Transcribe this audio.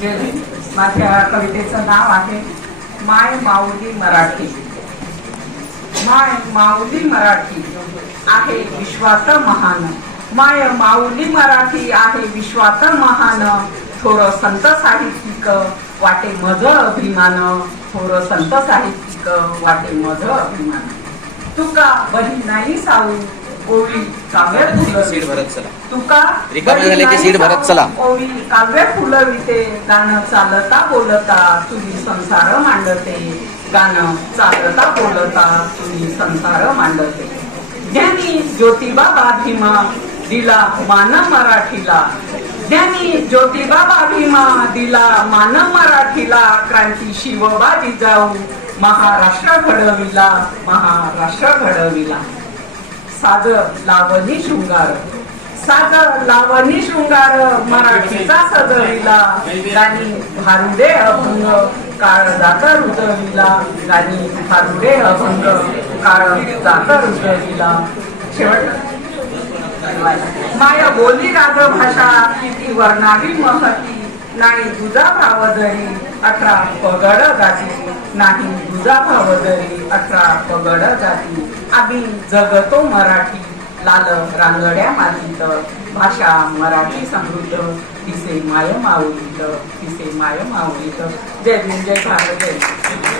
जे माझ्या कवितेचं नाव आहे माय माऊली मराठी. माय माऊली मराठी आहे विश्वात महान. माय माऊली मराठी आहे विश्वात महान. थोर संत साहित्यिक वाटे मज अभिमान. थोर संत साहित्यिक वाटे मज अभिमान. तुका बही नाही साऊ ओळी काव्य सीट फुलं भरत चला. तुका रिकामे झाले की सीट भरत चला. ओवी काव्य फुलविते गाणं चालता बोलता तुम्ही संसार मांडते. गाणं चालता बोलता तुम्ही संसार मांडते. ज्यांनी ज्योतिबा भीमा दिला मान मराठीला. ज्यांनी ज्योतिबा भीमा दिला मान मराठीला. क्रांती शिवबाजी जाऊ महाराष्ट्र घडविला महाराष्ट्र घडविला. साज लावणी शृंगार. साज लावणी शृंगार मराठीचा सजविला. गाणी भारुडे अभंग काळ जात रुजविला. गाणी भारुडे अभंग काळ जात रुजविला. शेवट. माय बोली राजभाषा किती वर्णावी महती. नाही तुझा भाव जरी अठरा पगड जाती नाही तुझा भाव जरी अठरा पगड जाती. आम्ही जगतो मराठी लाल रांगड्या मातीत. भाषा मराठी समृद्ध तिसे माय माऊलीत तिसे माय माऊलीत. जय जय भारत जय